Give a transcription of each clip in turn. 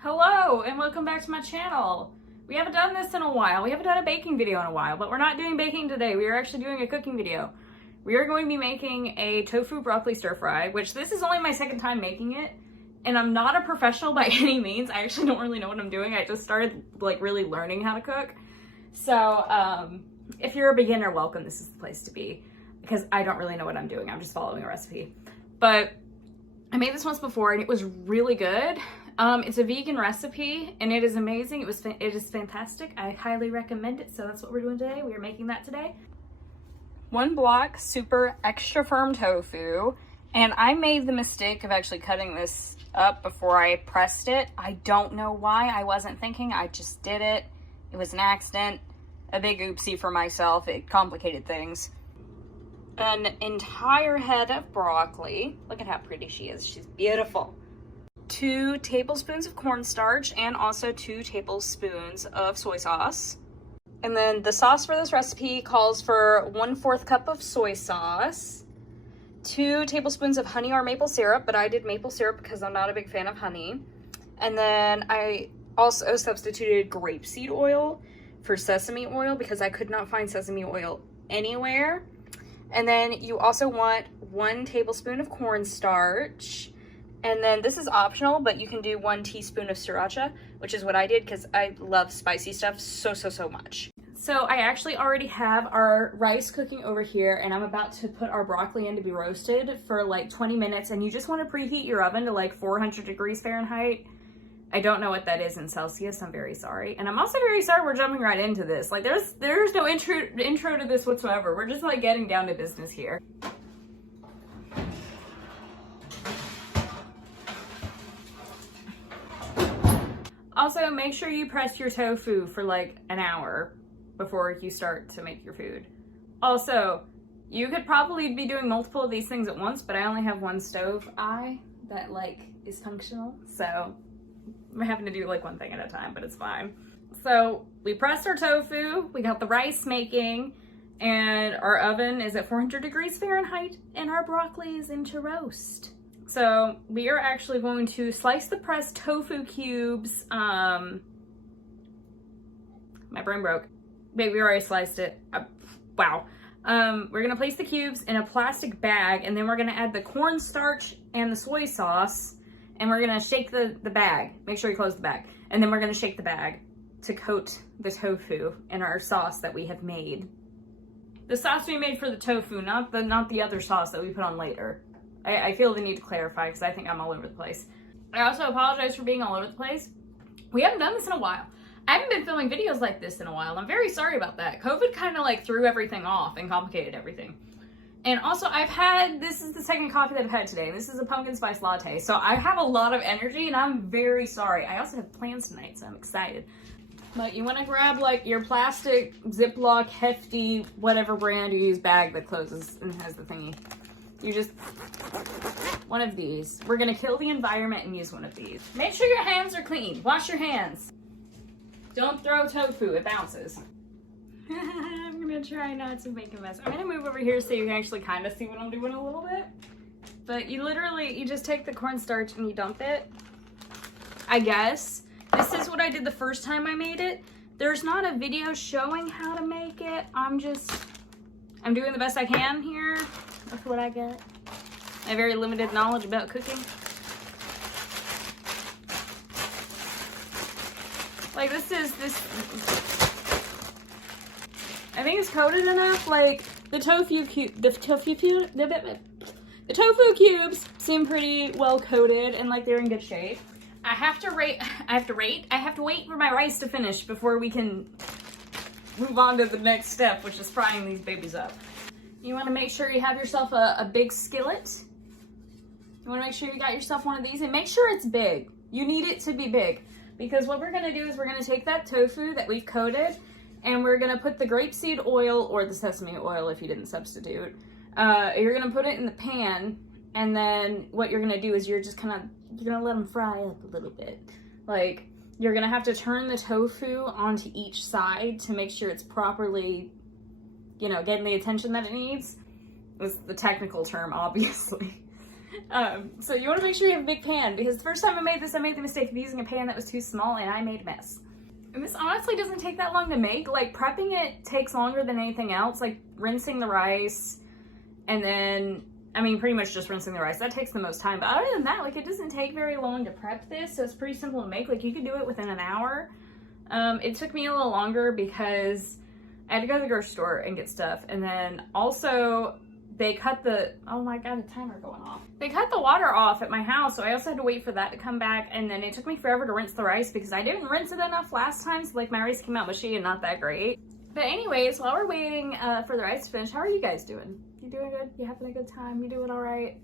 Hello and welcome back to my channel. We haven't done this in a while. We haven't done a baking video in a while, but we're not doing baking today. We are actually doing a cooking video. We are going to be making a tofu broccoli stir fry, which this is only my second time making it. And I'm not a professional by any means. I actually don't really know what I'm doing. I just started like really learning how to cook. So if you're a beginner, welcome. This is the place to be because I don't really know what I'm doing. I'm just following a recipe. But I made this once before and it was really good. It's a vegan recipe and it is amazing. It is fantastic. I highly recommend it. So that's what we're doing today. We are making that today. 1 block super extra firm tofu. And I made the mistake of actually cutting this up before I pressed it. I don't know why. I wasn't thinking. I just did it. It was an accident. A big oopsie for myself. It complicated things. An entire head of broccoli. Look at how pretty she is. She's beautiful. 2 tablespoons of cornstarch and also 2 tablespoons of soy sauce. And then the sauce for this recipe calls for 1/4 cup of soy sauce, 2 tablespoons of honey or maple syrup, but I did maple syrup because I'm not a big fan of honey. And then I also substituted grapeseed oil for sesame oil because I could not find sesame oil anywhere. And then you also want 1 tablespoon of cornstarch. And then this is optional, but you can do 1 teaspoon of sriracha, which is what I did because I love spicy stuff so much. So I actually already have our rice cooking over here and I'm about to put our broccoli in to be roasted for like 20 minutes. And you just want to preheat your oven to like 400 degrees Fahrenheit. I don't know what that is in Celsius. I'm very sorry. And I'm also very sorry we're jumping right into this. Like there's no intro to this whatsoever. We're just like getting down to business here. Also, make sure you press your tofu for like an hour before you start to make your food. Also, you could probably be doing multiple of these things at once, but I only have 1 stove eye that like is functional. So I'm having to do like 1 thing at a time, but it's fine. So we pressed our tofu, we got the rice making, and our oven is at 400 degrees Fahrenheit, and our broccoli is in to roast. So we are actually going to slice the pressed tofu cubes. My brain broke. Wait, we already sliced it. Wow. We're gonna place the cubes in a plastic bag, and then we're gonna add the cornstarch and the soy sauce, and we're gonna shake the bag. Make sure you close the bag. And then we're gonna shake the bag to coat the tofu in our sauce that we have made. The sauce we made for the tofu, not the other sauce that we put on later. I feel the need to clarify because I think I'm all over the place. I also apologize for being all over the place. We haven't done this in a while. I haven't been filming videos like this in a while. I'm very sorry about that. COVID kind of like threw everything off and complicated everything. And also this is the second coffee that I've had today. This is a pumpkin spice latte. So I have a lot of energy and I'm very sorry. I also have plans tonight, so I'm excited. But you want to grab like your plastic Ziploc hefty, whatever brand you use bag that closes and has the thingy. You just, one of these. We're gonna kill the environment and use one of these. Make sure your hands are clean. Wash your hands. Don't throw tofu, it bounces. I'm gonna try not to make a mess. I'm gonna move over here so you can actually kind of see what I'm doing a little bit. But you just take the cornstarch and you dump it. I guess. This is what I did the first time I made it. There's not a video showing how to make it. I'm doing the best I can here. That's what I got. I have very limited knowledge about cooking. Like this, I think it's coated enough. Like the tofu cubes seem pretty well coated and like they're in good shape. I have to wait for my rice to finish before we can move on to the next step, which is frying these babies up. You want to make sure you have yourself a big skillet. You want to make sure you got yourself one of these and make sure it's big. You need it to be big because what we're going to do is we're going to take that tofu that we've coated and we're going to put the grapeseed oil or the sesame oil if you didn't substitute. You're going to put it in the pan and then what you're going to do is you're going to let them fry up a little bit. Like you're going to have to turn the tofu onto each side to make sure it's properly, getting the attention that it needs. Was the technical term, obviously. So you want to make sure you have a big pan, because the first time I made this, I made the mistake of using a pan that was too small and I made a mess. And this honestly doesn't take that long to make. Like, prepping it takes longer than anything else. Like, rinsing the rice, and then, I mean, pretty much just rinsing the rice. That takes the most time. But other than that, like, it doesn't take very long to prep this, so it's pretty simple to make. Like, you could do it within an hour. It took me a little longer because I had to go to the grocery store and get stuff. And then also, they cut the, oh my god, the timer going off. They cut the water off at my house, so I also had to wait for that to come back. And then it took me forever to rinse the rice because I didn't rinse it enough last time, so like my rice came out mushy and not that great. But anyways, while we're waiting for the rice to finish, how are you guys doing? You doing good? You having a good time? You doing all right?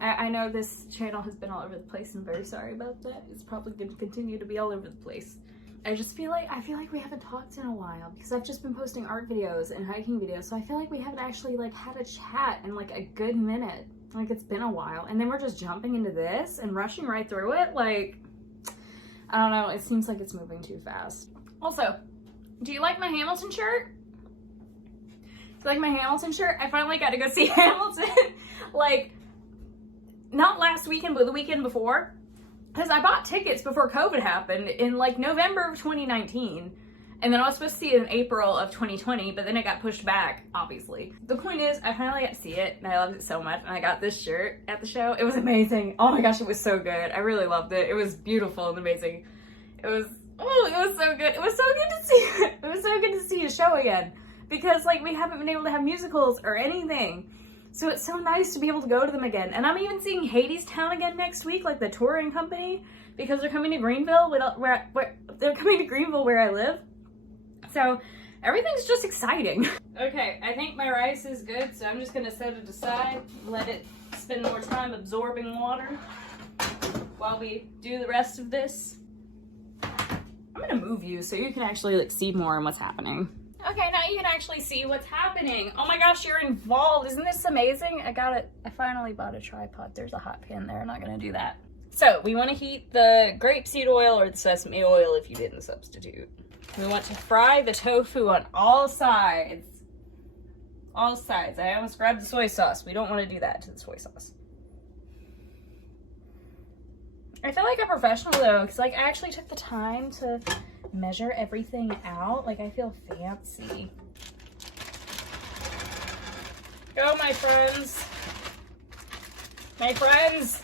I know this channel has been all over the place, and I'm very sorry about that. It's probably going to continue to be all over the place. I feel like we haven't talked in a while because I've just been posting art videos and hiking videos, so I feel like we haven't actually like had a chat in like a good minute. Like, it's been a while, and then we're just jumping into this and rushing right through it. Like, I don't know, it seems like it's moving too fast. Also, do you like my Hamilton shirt? Do you like my Hamilton shirt? I finally got to go see Hamilton, like, not last weekend, but the weekend before. Because I bought tickets before COVID happened in like November of 2019. And then I was supposed to see it in April of 2020, but then it got pushed back, obviously. The point is, I finally got to see it, and I loved it so much. And I got this shirt at the show. It was amazing. Oh my gosh, it was so good. I really loved it. It was beautiful and amazing. It was so good. It was so good to see it. It was so good to see a show again. Because like, we haven't been able to have musicals or anything. So it's so nice to be able to go to them again. And I'm even seeing Hadestown again next week, like the touring company, because they're coming to Greenville, they're coming to Greenville where I live. So everything's just exciting. Okay, I think my rice is good, so I'm just gonna set it aside, let it spend more time absorbing water while we do the rest of this. I'm gonna move you so you can actually like see more on what's happening. Okay, now you can actually see what's happening. Oh my gosh, you're involved. Isn't this amazing? I finally bought a tripod. There's a hot pan there. I'm not gonna do that. So we wanna heat the grapeseed oil or the sesame oil if you didn't substitute. We want to fry the tofu on all sides. All sides. I almost grabbed the soy sauce. We don't want to do that to the soy sauce. I feel like a professional though, because like I actually took the time to measure everything out. Like, I feel fancy. Go, my friends. My friends.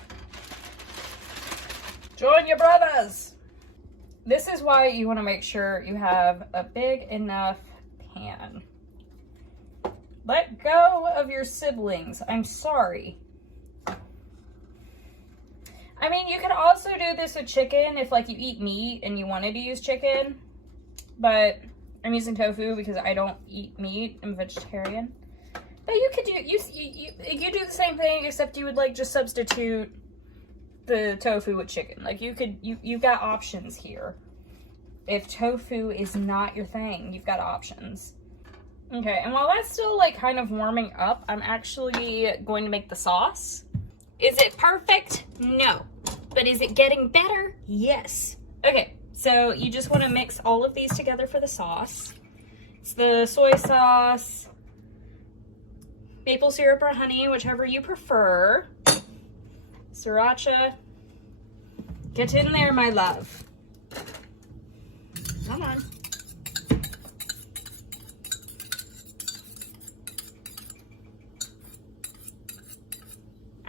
Join your brothers. This is why you want to make sure you have a big enough pan. Let go of your siblings. I'm sorry. I mean, you could also do this with chicken if like you eat meat and you wanted to use chicken, but I'm using tofu because I don't eat meat. I'm a vegetarian. But you could do you do the same thing, except you would like just substitute the tofu with chicken. Like, you've got options here. If tofu is not your thing, you've got options. Okay, and while that's still like kind of warming up, I'm actually going to make the sauce. Is it perfect? No. But is it getting better? Yes. Okay, so you just want to mix all of these together for the sauce. It's the soy sauce, maple syrup or honey, whichever you prefer. Sriracha. Get in there, my love. Come on.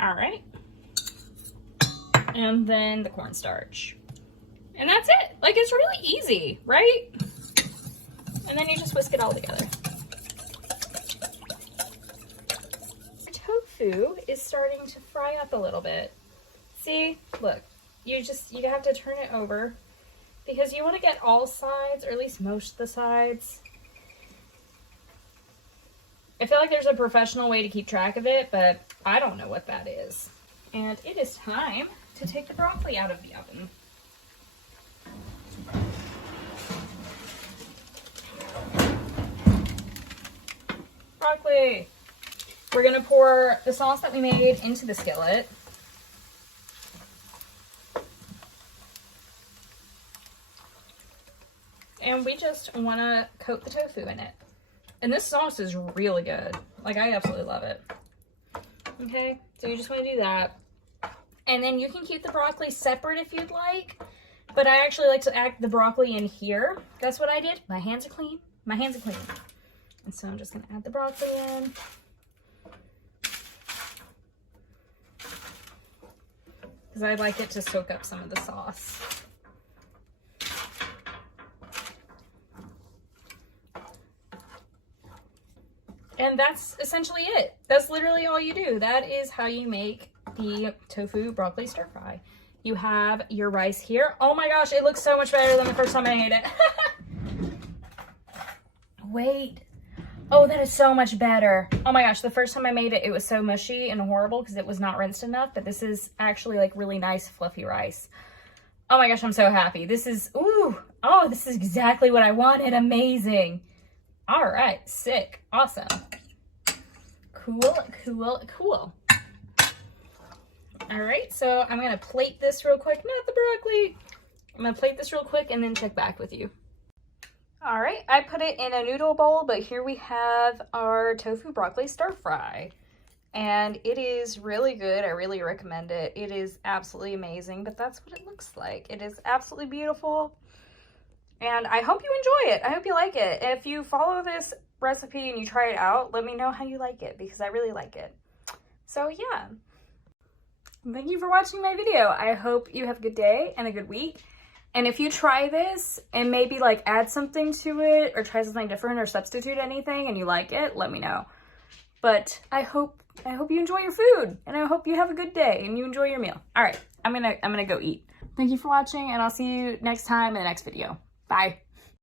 All right. And then the cornstarch. And that's it. Like, it's really easy, right? And then you just whisk it all together. Tofu is starting to fry up a little bit. See? Look. You have to turn it over because you want to get all sides, or at least most of the sides. I feel like there's a professional way to keep track of it, but I don't know what that is. And it is time to take the broccoli out of the oven. Broccoli. We're gonna pour the sauce that we made into the skillet. And we just want to coat the tofu in it. And this sauce is really good. Like, I absolutely love it. Okay, so you just want to do that. And then you can keep the broccoli separate if you'd like. But I actually like to add the broccoli in here. That's what I did. My hands are clean. My hands are clean. And so I'm just going to add the broccoli in. Because I like it to soak up some of the sauce. And that's essentially it. That's literally all you do. That is how you make the tofu broccoli stir fry. You have your rice here. Oh my gosh, it looks so much better than the first time I made it. Wait. Oh, that is so much better. Oh my gosh, the first time I made it, it was so mushy and horrible because it was not rinsed enough, but this is actually like really nice fluffy rice. Oh my gosh, I'm so happy. This is, ooh, oh, this is exactly what I wanted. Amazing. All right, sick, awesome. Cool, cool, cool. All right, so I'm gonna plate this real quick. Not the broccoli. I'm gonna plate this real quick and then check back with you. All right, I put it in a noodle bowl, but here we have our tofu broccoli stir fry. And it is really good. I really recommend it. It is absolutely amazing, but that's what it looks like. It is absolutely beautiful. And I hope you enjoy it. I hope you like it. And if you follow this recipe and you try it out, let me know how you like it because I really like it. So yeah. Thank you for watching my video. I hope you have a good day and a good week. And if you try this and maybe like add something to it or try something different or substitute anything and you like it, let me know. But I hope you enjoy your food and I hope you have a good day and you enjoy your meal. All right, I'm gonna go eat. Thank you for watching and I'll see you next time in the next video. Bye.